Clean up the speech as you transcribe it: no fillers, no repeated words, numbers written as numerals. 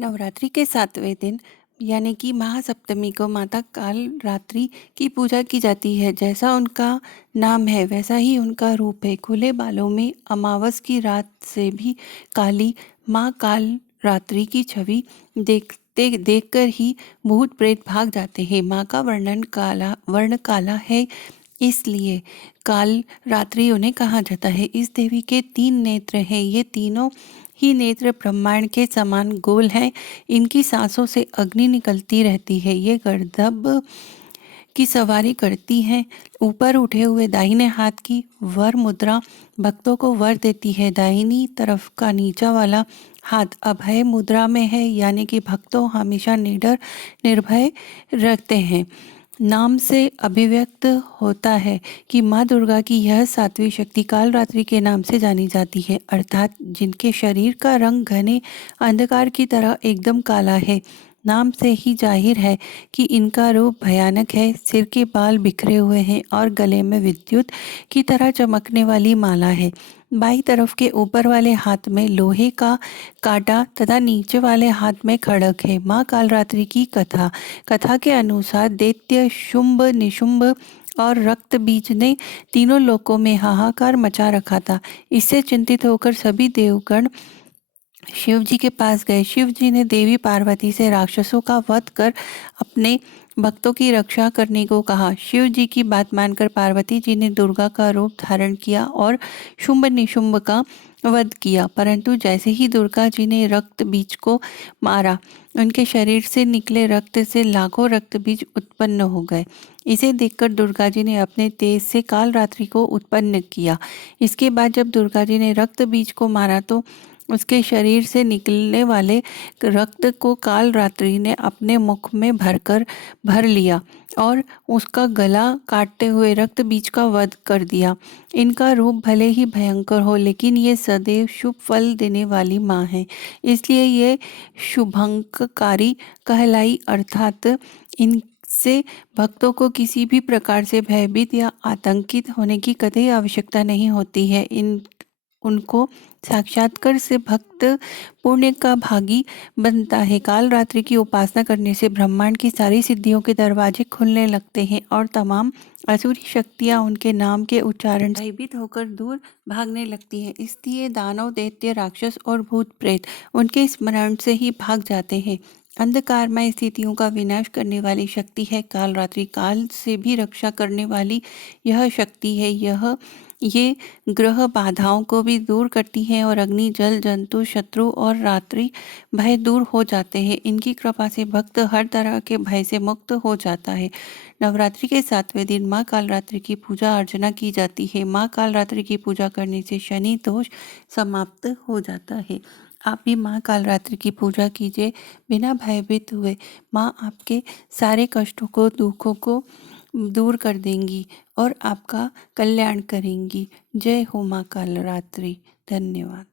नवरात्रि के 7वें दिन यानी कि महासप्तमी को माता काल रात्रि की पूजा की जाती है। जैसा उनका नाम है वैसा ही उनका रूप है। खुले बालों में अमावस की रात से भी काली माँ काल रात्रि की छवि देखकर ही भूत प्रेत भाग जाते हैं। माँ का वर्ण काला है, इसलिए काल रात्रि उन्हें कहा जाता है। इस देवी के 3 नेत्र हैं। ये तीनों ही नेत्र ब्रह्मांड के समान गोल हैं। इनकी सांसों से अग्नि निकलती रहती है। ये गर्दभ की सवारी करती हैं। ऊपर उठे हुए दाहिने हाथ की वर मुद्रा भक्तों को वर देती है। दाहिनी तरफ का नीचा वाला हाथ अभय मुद्रा में है, यानी कि भक्तों हमेशा निडर निर्भय रखते हैं। नाम से अभिव्यक्त होता है कि माँ दुर्गा की यह 7वीं शक्ति कालरात्रि के नाम से जानी जाती है, अर्थात जिनके शरीर का रंग घने अंधकार की तरह एकदम काला है। नाम से ही जाहिर है कि इनका रूप भयानक है। सिर के बाल बिखरे हुए हैं और गले में विद्युत की तरह चमकने वाली माला है। बाई तरफ के ऊपर वाले हाथ में लोहे का कांटा तथा नीचे वाले हाथ में खड़ग है। माँ कालरात्रि की कथा के अनुसार दैत्य शुंभ, निशुंभ और रक्त बीज ने तीनों लोकों में हाहाकार मचा रखा था। इससे चिंतित होकर सभी देवगण शिव जी के पास गए। शिव जी ने देवी पार्वती से राक्षसों का वध कर अपने भक्तों की रक्षा करने को कहा। शिव जी की बात मानकर पार्वती जी ने दुर्गा का रूप धारण किया और शुंभ निशुंभ का वध किया। परंतु जैसे ही दुर्गा जी ने रक्त बीज को मारा, उनके शरीर से निकले रक्त से लाखों रक्त बीज उत्पन्न हो गए। इसे देखकर दुर्गा जी ने अपने तेज से कालरात्रि को उत्पन्न किया। इसके बाद जब दुर्गा जी ने रक्त बीज को मारा तो उसके शरीर से निकलने वाले रक्त को कालरात्रि ने अपने मुख में भर लिया और उसका गला काटते हुए रक्त बीज का वध कर दिया। इनका रूप भले ही भयंकर हो, लेकिन ये सदैव शुभ फल देने वाली माँ है, इसलिए ये शुभंककारी कहलाई। अर्थात इनसे भक्तों को किसी भी प्रकार से भयभीत या आतंकित होने की कतई आवश्यकता नहीं होती है। उनको साक्षात्कार से भक्त पुण्य का भागी बनता है। कालरात्रि की उपासना करने से ब्रह्मांड की सारी सिद्धियों के दरवाजे खुलने लगते हैं और तमाम असुरी शक्तियां उनके नाम के उच्चारण से भयभीत होकर दूर भागने लगती हैं। इसलिए दानव, दैत्य, राक्षस और भूत प्रेत उनके स्मरण से ही भाग जाते हैं। अंधकारमय स्थितियों का विनाश करने वाली शक्ति है कालरात्रि। काल से भी रक्षा करने वाली यह शक्ति है। ये ग्रह बाधाओं को भी दूर करती हैं और अग्नि, जल, जंतु, शत्रु और रात्रि भय दूर हो जाते हैं। इनकी कृपा से भक्त हर तरह के भय से मुक्त हो जाता है। नवरात्रि के 7वें दिन माँ कालरात्रि की पूजा अर्चना की जाती है। माँ कालरात्रि की पूजा करने से शनि दोष समाप्त हो जाता है। आप भी माँ कालरात्रि की पूजा कीजिए बिना भयभीत हुए। माँ आपके सारे कष्टों को, दुखों को दूर कर देंगी और आपका कल्याण करेंगी। जय हो माँ कालरात्रि। धन्यवाद।